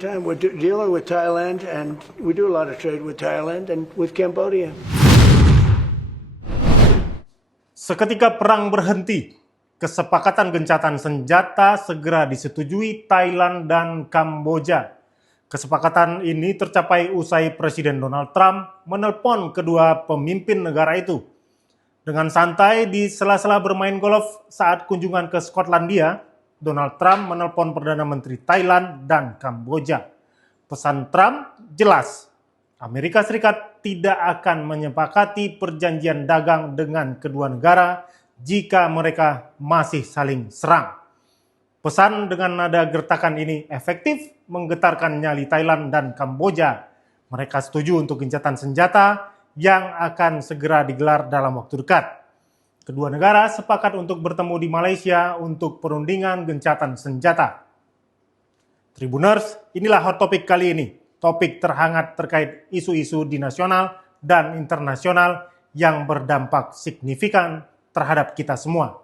Time we're dealing with Thailand, and we do a lot of trade with Thailand and with Cambodia. Seketika perang berhenti, kesepakatan gencatan senjata segera disetujui Thailand dan Kamboja. Kesepakatan ini tercapai usai Presiden Donald Trump menelpon kedua pemimpin negara itu. Dengan santai di sela-sela bermain golf saat kunjungan ke Skotlandia, Donald Trump menelpon Perdana Menteri Thailand dan Kamboja. Pesan Trump jelas, Amerika Serikat tidak akan menyepakati perjanjian dagang dengan kedua negara jika mereka masih saling serang. Pesan dengan nada gertakan ini efektif menggetarkan nyali Thailand dan Kamboja. Mereka setuju untuk gencatan senjata yang akan segera digelar dalam waktu dekat. Kedua negara sepakat untuk bertemu di Malaysia untuk perundingan gencatan senjata. Tribuners, inilah hot topic kali ini. Topik terhangat terkait isu-isu di nasional dan internasional yang berdampak signifikan terhadap kita semua.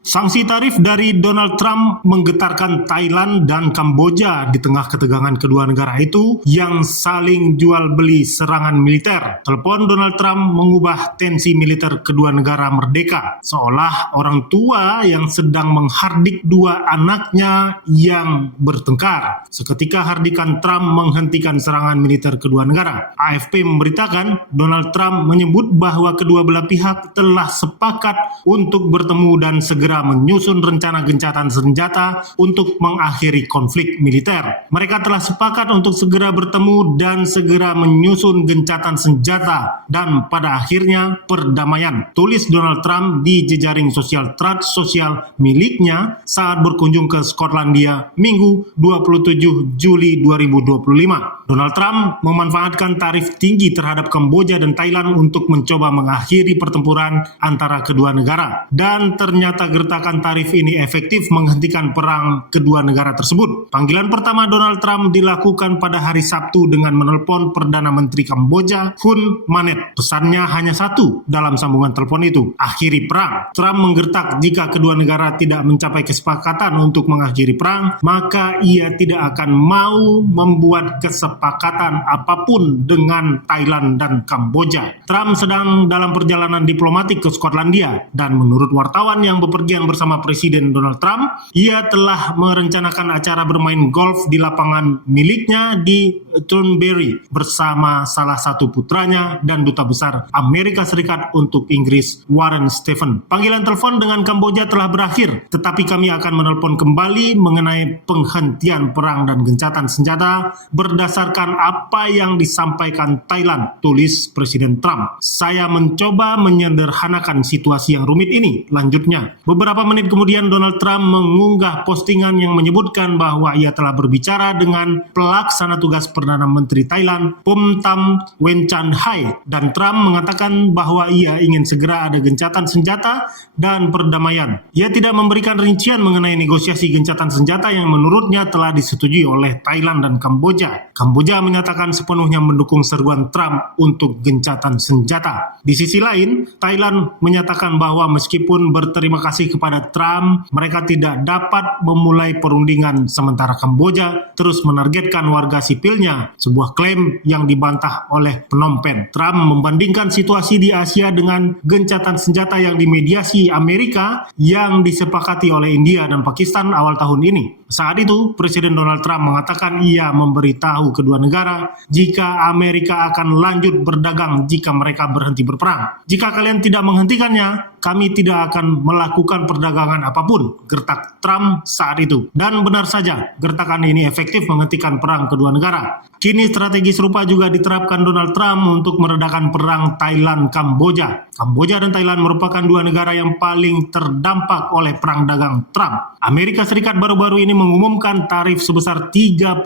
Sanksi tarif dari Donald Trump menggetarkan Thailand dan Kamboja di tengah ketegangan kedua negara itu yang saling jual beli serangan militer. Telepon Donald Trump mengubah tensi militer kedua negara merdeka, seolah orang tua yang sedang menghardik dua anaknya yang bertengkar. Seketika hardikan Trump menghentikan serangan militer kedua negara. AFP memberitakan Donald Trump menyebut bahwa kedua belah pihak telah sepakat untuk bertemu dan segera menyusun rencana gencatan senjata untuk mengakhiri konflik militer. Mereka telah sepakat untuk segera bertemu dan segera menyusun gencatan senjata dan pada akhirnya perdamaian, tulis Donald Trump di jejaring sosial Truth Social miliknya saat berkunjung ke Skotlandia Minggu 27 Juli 2025. Donald Trump memanfaatkan tarif tinggi terhadap Kamboja dan Thailand untuk mencoba mengakhiri pertempuran antara kedua negara dan ternyata gertakan tarif ini efektif menghentikan perang kedua negara tersebut. Panggilan pertama Donald Trump dilakukan pada hari Sabtu dengan menelpon Perdana Menteri Kamboja Hun Manet. Pesannya hanya satu dalam sambungan telepon itu, akhiri perang. Trump menggertak jika kedua negara tidak mencapai kesepakatan untuk mengakhiri perang, maka ia tidak akan mau membuat kesepakatan apapun dengan Thailand dan Kamboja. Trump sedang dalam perjalanan diplomatik ke Skotlandia dan menurut wartawan yang bepergian bersama Presiden Donald Trump, ia telah merencanakan acara bermain golf di lapangan miliknya di Thornbury bersama salah satu putranya dan Duta Besar Amerika Serikat untuk Inggris, Warren Stephen. Panggilan telepon dengan Kamboja telah berakhir, tetapi kami akan menelpon kembali mengenai penghentian perang dan gencatan senjata berdasarkan apa yang disampaikan Thailand, tulis Presiden Trump. Saya mencoba menyederhanakan situasi yang rumit ini, lanjutnya. Beberapa menit kemudian Donald Trump mengunggah postingan yang menyebutkan bahwa ia telah berbicara dengan pelaksana tugas Perdana Menteri Thailand, Phumtham Wechayachai, dan Trump mengatakan bahwa ia ingin segera ada gencatan senjata dan perdamaian. Ia tidak memberikan rincian mengenai negosiasi gencatan senjata yang menurutnya telah disetujui oleh Thailand dan Kamboja. Kamboja menyatakan sepenuhnya mendukung seruan Trump untuk gencatan senjata. Di sisi lain, Thailand menyatakan bahwa meskipun berterima kasih kepada Trump, mereka tidak dapat memulai perundingan sementara Kamboja terus menargetkan warga sipilnya, sebuah klaim yang dibantah oleh Phnom Penh. Trump membandingkan situasi di Asia dengan gencatan senjata yang dimediasi Amerika yang disepakati oleh India dan Pakistan awal tahun ini. Saat itu, Presiden Donald Trump mengatakan ia memberitahu kedua negara jika Amerika akan lanjut berdagang jika mereka berhenti berperang. Jika kalian tidak menghentikannya, kami tidak akan melakukan perdagangan apapun, gertak Trump saat itu. Dan benar saja, gertakan ini efektif menghentikan perang kedua negara. Kini strategi serupa juga diterapkan Donald Trump untuk meredakan perang Thailand-Kamboja. Kamboja dan Thailand merupakan dua negara yang paling terdampak oleh perang dagang Trump. Amerika Serikat baru-baru ini mengumumkan tarif sebesar 36%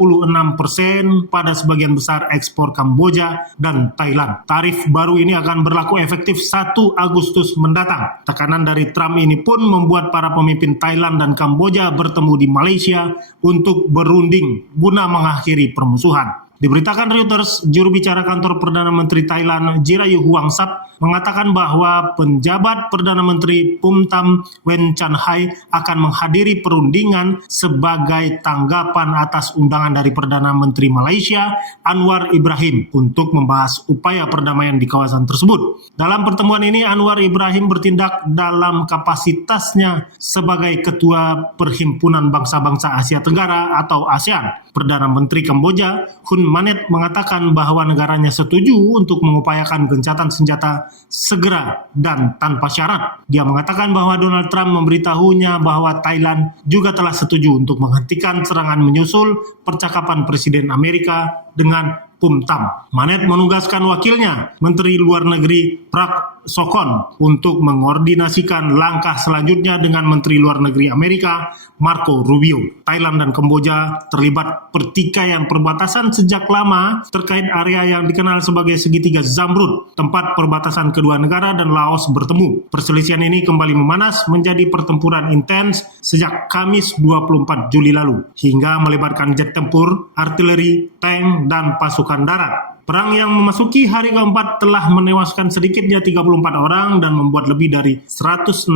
pada sebagian besar ekspor Kamboja dan Thailand. Tarif baru ini akan berlaku efektif 1 Agustus mendatang. Tekanan dari Trump ini pun membuat para pemimpin Thailand dan Kamboja bertemu di Malaysia untuk berunding guna mengakhiri permusuhan. Diberitakan Reuters, juru bicara kantor Perdana Menteri Thailand Jirayu Houngsap mengatakan bahwa penjabat Perdana Menteri Phumtham Wen Chanhai akan menghadiri perundingan sebagai tanggapan atas undangan dari Perdana Menteri Malaysia Anwar Ibrahim untuk membahas upaya perdamaian di kawasan tersebut. Dalam pertemuan ini Anwar Ibrahim bertindak dalam kapasitasnya sebagai Ketua Perhimpunan Bangsa-Bangsa Asia Tenggara atau ASEAN. Perdana Menteri Kamboja Hun Manet mengatakan bahwa negaranya setuju untuk mengupayakan gencatan senjata segera dan tanpa syarat. Dia mengatakan bahwa Donald Trump memberitahunya bahwa Thailand juga telah setuju untuk menghentikan serangan menyusul percakapan Presiden Amerika dengan Phumtham. Manet menugaskan wakilnya, Menteri Luar Negeri Prak Sokhonn, untuk mengordinasikan langkah selanjutnya dengan Menteri Luar Negeri Amerika Marco Rubio. Thailand dan Kamboja terlibat pertikaian perbatasan sejak lama terkait area yang dikenal sebagai segitiga Zamrud, tempat perbatasan kedua negara dan Laos bertemu. Perselisihan ini kembali memanas menjadi pertempuran intens sejak Kamis 24 Juli lalu, hingga melibatkan jet tempur, artileri, tank, dan pasukan darat. Perang yang memasuki hari keempat telah menewaskan sedikitnya 34 orang dan membuat lebih dari 168.000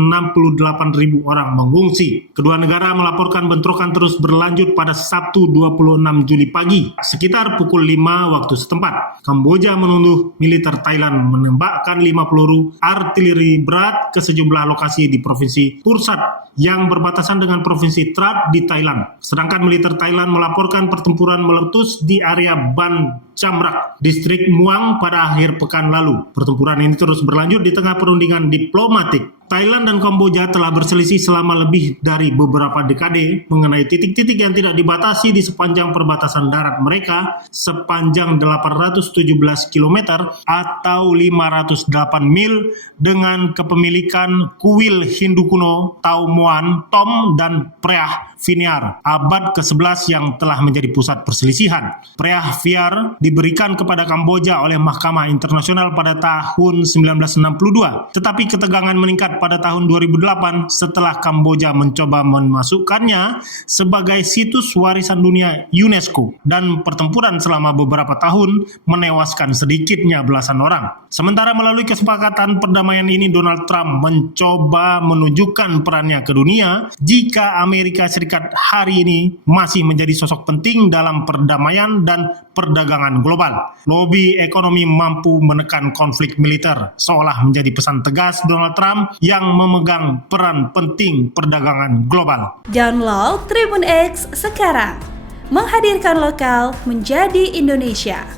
orang mengungsi. Kedua negara melaporkan bentrokan terus berlanjut pada Sabtu 26 Juli pagi, sekitar pukul 5 waktu setempat. Kamboja menuduh militer Thailand menembakkan 5 peluru artileri berat ke sejumlah lokasi di Provinsi Pursat yang berbatasan dengan Provinsi Trat di Thailand. Sedangkan militer Thailand melaporkan pertempuran meletus di area Ban Chamrak, distrik Muang pada akhir pekan lalu. Pertempuran ini terus berlanjut di tengah perundingan diplomatik. Thailand dan Kamboja telah berselisih selama lebih dari beberapa dekade mengenai titik-titik yang tidak dibatasi di sepanjang perbatasan darat mereka sepanjang 817 km atau 508 mil dengan kepemilikan kuil Hindu kuno Tau Muan Tom dan Preah Vihear abad ke-11 yang telah menjadi pusat perselisihan. Preah Vihear diberikan kepada Kamboja oleh Mahkamah Internasional pada tahun 1962, tetapi ketegangan meningkat pada tahun 2008 setelah Kamboja mencoba memasukkannya sebagai situs warisan dunia UNESCO, dan pertempuran selama beberapa tahun menewaskan sedikitnya belasan orang. Sementara melalui kesepakatan perdamaian ini, Donald Trump mencoba menunjukkan perannya ke dunia jika Amerika Serikat hari ini masih menjadi sosok penting dalam perdamaian dan perdagangan global. Lobi ekonomi mampu menekan konflik militer, seolah menjadi pesan tegas Donald Trump yang memegang peran penting perdagangan global. Download Tribun X sekarang, menghadirkan lokal menjadi Indonesia.